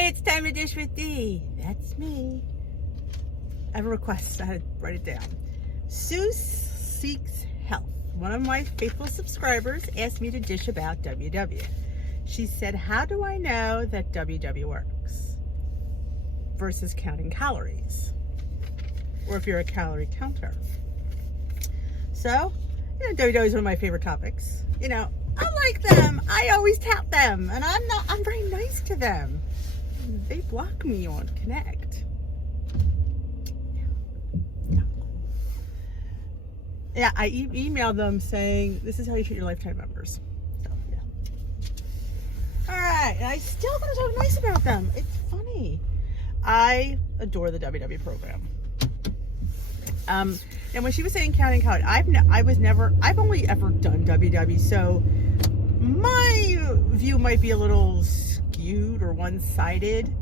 Hey, it's time to dish with D. That's me. I have a request. I had to write it down. Sue Seeks Health. One of my faithful subscribers asked me to dish about WW. She said, how do I know that WW works versus counting calories? Or if you're a calorie counter. So, WW is one of my favorite topics. I like them. I always tout them. And I'm very nice to them. They block me on Connect. Yeah, I emailed them saying, this is how you treat your lifetime members. So, yeah. All right, and I still want to talk nice about them. It's funny. I adore the WW program. And when she was saying counting calories, I've only ever done WW, so my view might be a little skewed or one-sided.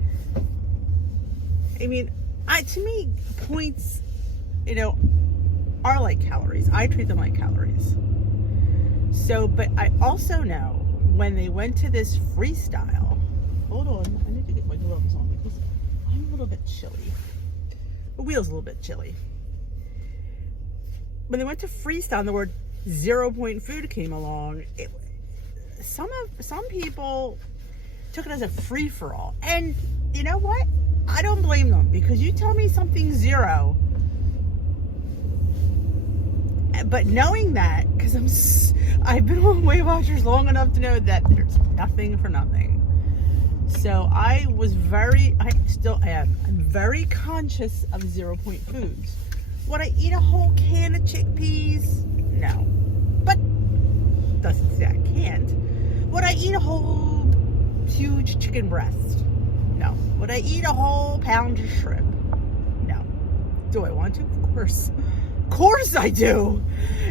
I mean, to me, points, are like calories. I treat them like calories. So, but I also know when they went to this freestyle, hold on, I need to get my gloves on because I'm a little bit chilly. The wheel's a little bit chilly. When they went to freestyle and the word 0 point food came along, some people took it as a free-for-all. And you know what? I don't blame them, because you tell me something's 0, but knowing that, because I've been on Weight Watchers long enough to know that there's nothing for nothing. So I still am. I'm very conscious of 0 point foods. Would I eat a whole can of chickpeas? No. But doesn't say I can't. Would I eat a whole huge chicken breast? No. Would I eat a whole pound of shrimp? No. Do I want to? Of course. Of course I do.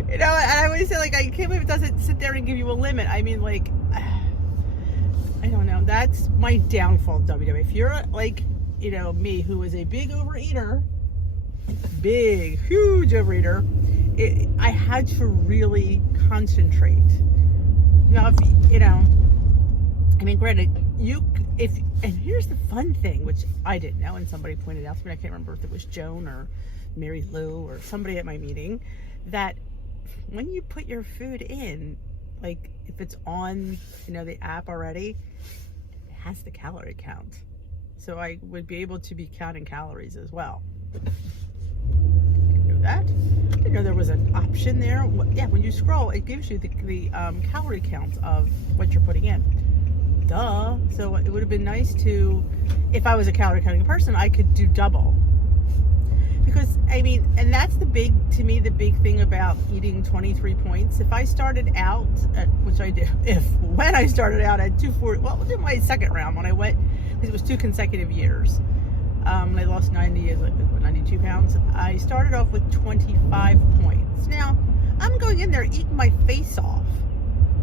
And I always say, I can't believe it doesn't sit there and give you a limit. I mean, I don't know. That's my downfall, WW. If you're me, who is a big overeater, huge overeater, I had to really concentrate. Now, granted, and here's the fun thing, which I didn't know, and somebody pointed out to me, I can't remember if it was Joan or Mary Lou or somebody at my meeting, that when you put your food in, if it's on, the app already, it has the calorie count. So I would be able to be counting calories as well. Didn't know that. Didn't know there was an option there. Yeah, when you scroll, it gives you the calorie counts of what you're putting in. Duh. So it would have been nice to, if I was a calorie counting person, I could do double. Because, and that's the big thing about eating 23 points. If I started out, which I did, when I started out at 240, well, it was my second round when I went, because it was 2 consecutive years. I lost 92 pounds. I started off with 25 points. Now, I'm going in there eating my face off.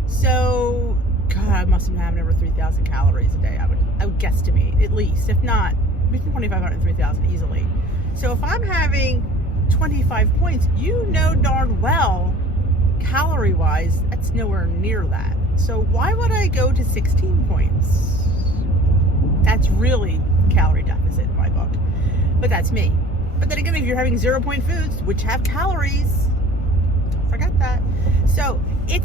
So, God, I must have been having over 3,000 calories a day. I would guesstimate, at least. If not, between 2,500 and 3,000 easily. So if I'm having 25 points, darn well, calorie-wise, that's nowhere near that. So why would I go to 16 points? That's really calorie deficit in my book. But that's me. But then again, if you're having 0 point foods, which have calories, don't forget that. So it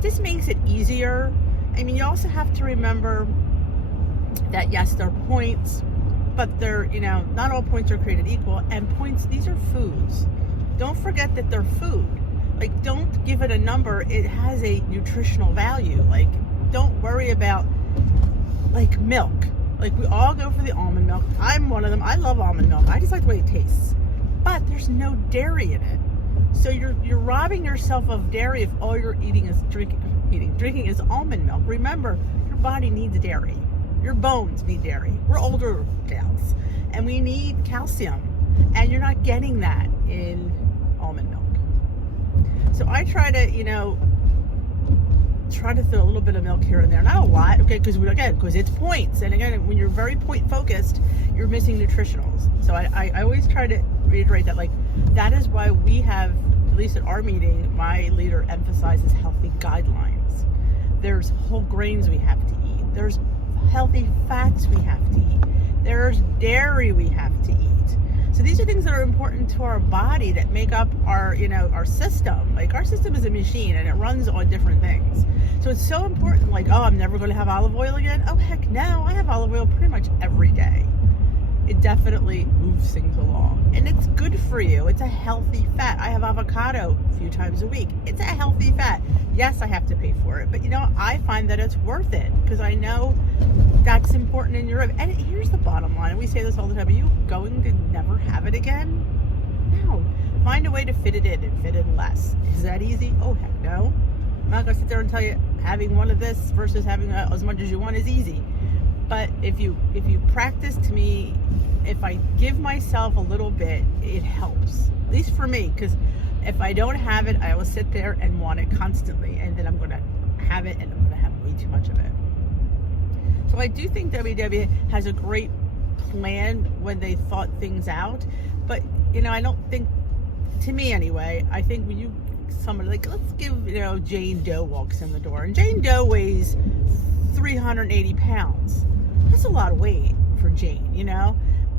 just makes it easier. You also have to remember that yes, there are points, but they're, not all points are created equal. And points, these are foods. Don't forget that they're food. Don't give it a number. It has a nutritional value. Don't worry about, milk. We all go for the almond milk. I'm one of them. I love almond milk. I just like the way it tastes. But there's no dairy in it. So you're robbing yourself of dairy if all you're eating is drinking is almond milk. Remember, your body needs dairy. Your bones need dairy. We're older gals, and we need calcium, and you're not getting that in almond milk. So I try to, throw a little bit of milk here and there, not a lot, okay? Because it's points, and again, when you're very point focused, you're missing nutritionals. So I always try to reiterate that, that is why we have, at least at our meeting, my leader emphasizes healthy guidelines. There's whole grains we have to eat. There's healthy fats we have to eat. There's dairy we have to eat. So these are things that are important to our body that make up our, our system. Like our system is a machine and it runs on different things. So it's so important, like, oh, I'm never going to have olive oil again. Oh, heck no, I have olive oil pretty much every day. It definitely moves things along. And it's good for you. It's a healthy fat. I have avocado a few times a week. It's a healthy fat. Yes, I have to pay for it. But I find that it's worth it because I know that's important in your life. And here's the bottom line. And we say this all the time. Are you going to never have it again? No. Find a way to fit it in and fit in less. Is that easy? Oh, heck no. I'm not going to sit there and tell you having one of this versus having as much as you want is easy. But if you practice, to me, if I give myself a little bit, it helps. At least for me, because if I don't have it, I will sit there and want it constantly, and then I'm going to have it, and I'm going to have way too much of it. So I do think WW has a great plan when they thought things out, but I don't think, to me anyway, I think when somebody like, let's give Jane Doe walks in the door, and Jane Doe weighs 380 pounds. That's a lot of weight for Jane,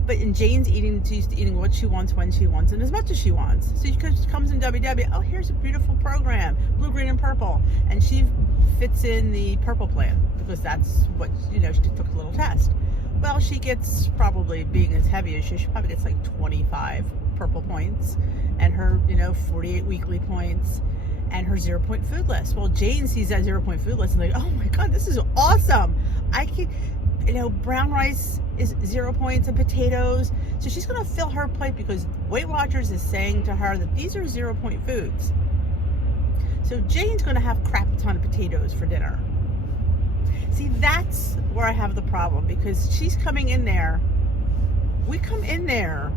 but in Jane's used to eating what she wants, when she wants, and as much as she wants. So she comes in WW, oh, here's a beautiful program, blue, green, and purple, and she fits in the purple plan because that's what, she took a little test. Well, she gets, probably being as heavy as she probably gets like 25 purple points, and her 48 weekly points, and her 0-point food list. Well, Jane sees that 0-point food list and like, oh my god, this is awesome. I can, brown rice is 0 points and potatoes. So she's going to fill her plate because Weight Watchers is saying to her that these are 0-point foods. So Jane's going to have crap ton of potatoes for dinner. See, that's where I have the problem, because she's coming in there. We come in there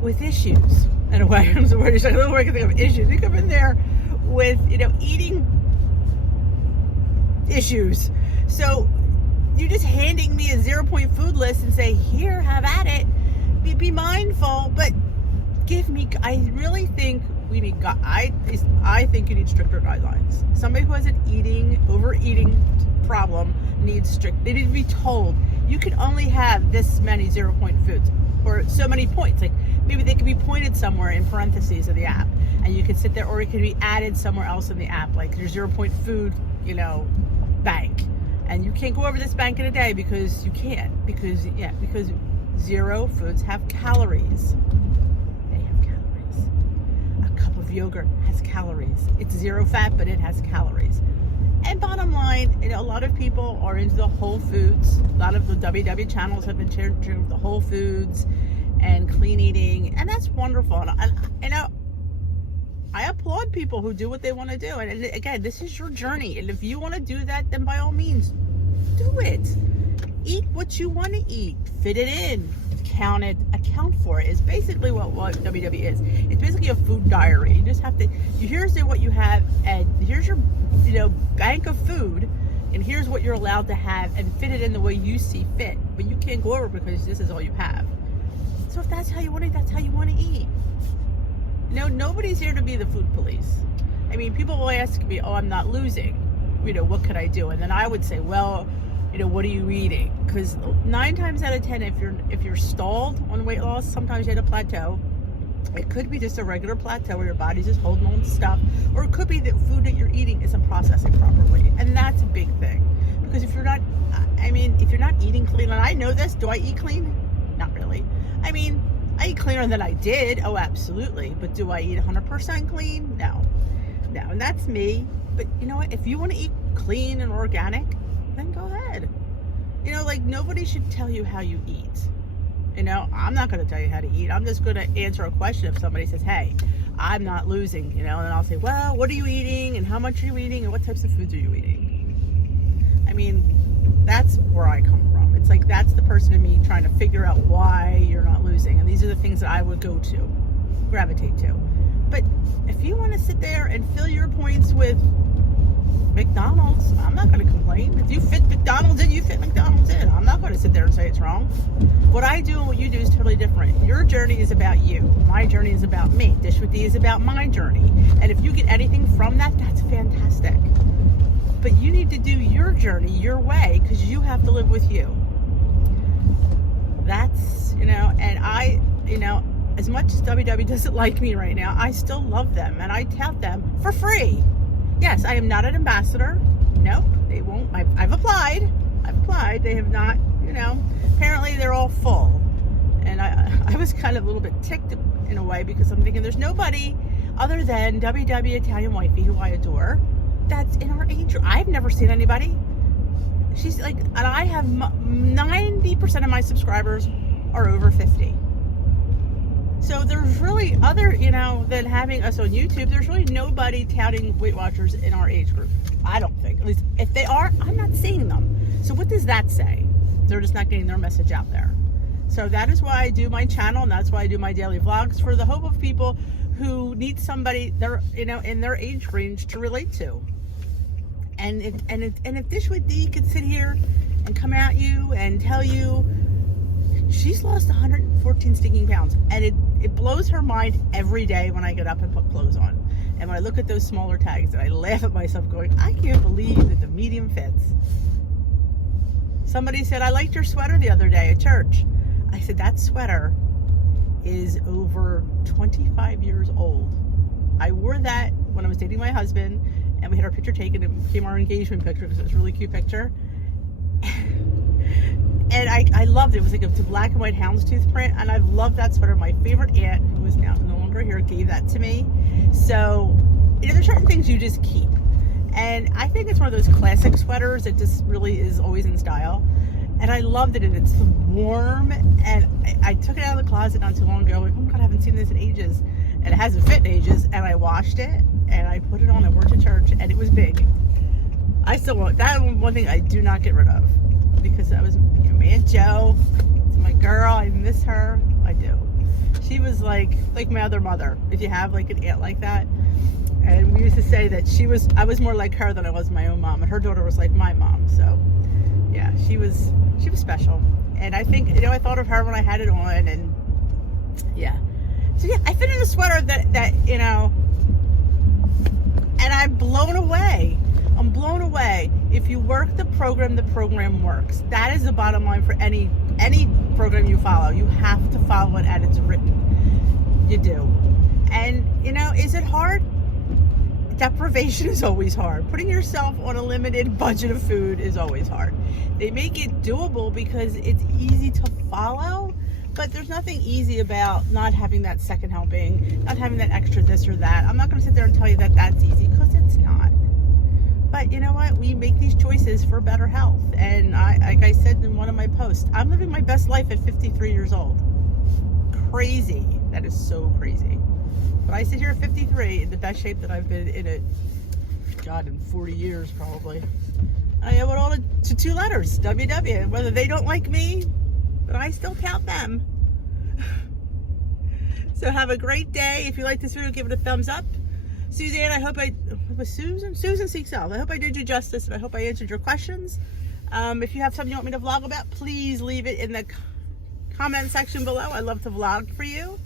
with issues, in a way. I'm sorry, I don't know where I can think of issues. We come in there with, eating issues. So you're just handing me a 0-point food list and say, here, have at it. Be mindful, but give me, I really think we need, I think you need stricter guidelines. Somebody who has an overeating problem needs they need to be told, you can only have this many 0-point foods, or so many points. Like, maybe they could be pointed somewhere in parentheses of the app, and you can sit there, or it could be added somewhere else in the app, like your 0-point food, bank. And you can't go over this bank in a day because you can't. Because 0 foods have calories. They have calories. A cup of yogurt has calories. It's 0 fat, but it has calories. And bottom line, a lot of people are into the whole foods. A lot of the WW channels have been sharing the whole foods and clean eating, and that's wonderful. And I applaud people who do what they want to do. And again, this is your journey. And if you want to do that, then by all means, do it. Eat what you want to eat. Fit it in. Count it. Account for it. Is basically what WW is. It's basically a food diary. You just have to, here's what you have, and here's your, bank of food, and here's what you're allowed to have, and fit it in the way you see fit. But you can't go over because this is all you have. So if that's how you want to eat, that's how you want to eat. Nobody's here to be the food police. I mean, people will ask me, oh, I'm not losing. What could I do? And then I would say, well, what are you eating? Because 9 times out of 10, if you're stalled on weight loss, sometimes you hit a plateau. It could be just a regular plateau where your body's just holding on to stuff, or it could be the food that you're eating isn't processing properly, and that's a big thing. Because if you're not eating clean, and I know this, do I eat clean? Not really. I mean, I eat cleaner than I did. Oh, absolutely. But do I eat 100% clean? No. And that's me. But you know what? If you want to eat clean and organic, then go ahead. Nobody should tell you how you eat. I'm not going to tell you how to eat. I'm just going to answer a question if somebody says, hey, I'm not losing, and I'll say, well, what are you eating, and how much are you eating, and what types of foods are you eating? I mean, that's where I come from. It's like, that's the person in me trying to figure out why you're not losing. And these are the things that I would gravitate to. But if you want to sit there and fill your points with McDonald's, I'm not going to complain. If you fit McDonald's in, you fit McDonald's in. I'm not going to sit there and say it's wrong. What I do and what you do is totally different. Your journey is about you. My journey is about me. Dish with D is about my journey. And if you get anything from that, that's fantastic. but you need to do your journey your way, because you have to live with you. That's, and I, as much as WW doesn't like me right now, I still love them, and I tout them for free. Yes, I am not an ambassador. Nope, they won't. I've applied. They have not, apparently they're all full. And I was kind of a little bit ticked in a way, because I'm thinking there's nobody other than WW Italian Wifey, who I adore, that's in our age group. I've never seen anybody. She's like, and I have 90% of my subscribers are over 50. So there's really other, than having us on YouTube, there's really nobody touting Weight Watchers in our age group. I don't think. At least if they are, I'm not seeing them. So what does that say? They're just not getting their message out there. So that is why I do my channel, and that's why I do my daily vlogs, for the hope of people who need somebody they're, in their age range to relate to. And if Dishwood D could sit here and come at you and tell you she's lost 114 stinking pounds, and it blows her mind every day when I get up and put clothes on. And when I look at those smaller tags, and I laugh at myself going, I can't believe that the medium fits. Somebody said, I liked your sweater the other day at church. I said, that sweater is over 25 years old. I wore that when I was dating my husband, and we had our picture taken. It became our engagement picture because it was a really cute picture. And I loved it. It was like a black and white houndstooth print, and I've loved that sweater. My favorite aunt, who is now no longer here, gave that to me. So, there's certain things you just keep. And I think it's one of those classic sweaters that just really is always in style. And I loved it, and it's warm. And I took it out of the closet not too long ago. Like, oh my God, I haven't seen this in ages. And it hasn't fit in ages. And I washed it, and I put it on. I wore it to church, and it was big. I still want that. One thing I do not get rid of, because that was my Aunt Jo. It's my girl. I miss her. I do. She was like my other mother. If you have like an aunt like that. And we used to say that I was more like her than I was my own mom, and her daughter was like my mom. So yeah, she was special. And I think, I thought of her when I had it on, and yeah. So yeah, I fit in a sweater that and I'm blown away. I'm blown away. If you work the program works. That is the bottom line for any program you follow. You have to follow it as it's written. You do. And, is it hard? Deprivation is always hard. Putting yourself on a limited budget of food is always hard. They make it doable because it's easy to follow, but there's nothing easy about not having that second helping, not having that extra this or that. I'm not going to sit there and tell you that that's easy, because it's not. But you know what? We make these choices for better health. And like I said in one of my posts, I'm living my best life at 53 years old. Crazy. That is so crazy. But I sit here at 53 in the best shape that I've been in it, God, in 40 years probably. I owe it all to two letters, WW. Whether they don't like me, but I still count them. So have a great day. If you like this video, give it a thumbs up. Suzanne, Susan Seeks Health. I hope I did you justice, and I hope I answered your questions. If you have something you want me to vlog about, please leave it in the comment section below. I love to vlog for you.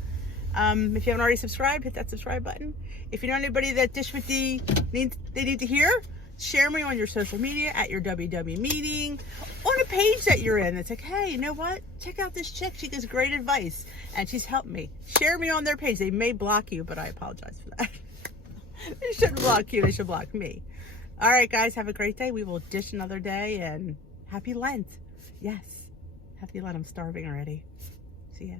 If you haven't already subscribed, hit that subscribe button. If you know anybody that Dish with D need to hear, share me on your social media, at your WW meeting, on a page that you're in. It's like, hey, you know what? Check out this chick. She gives great advice, and she's helped me. Share me on their page. They may block you, but I apologize for that. They shouldn't block you. They should block me. All right, guys, have a great day. We will dish another day, and happy Lent. Yes, happy Lent. I'm starving already. See ya.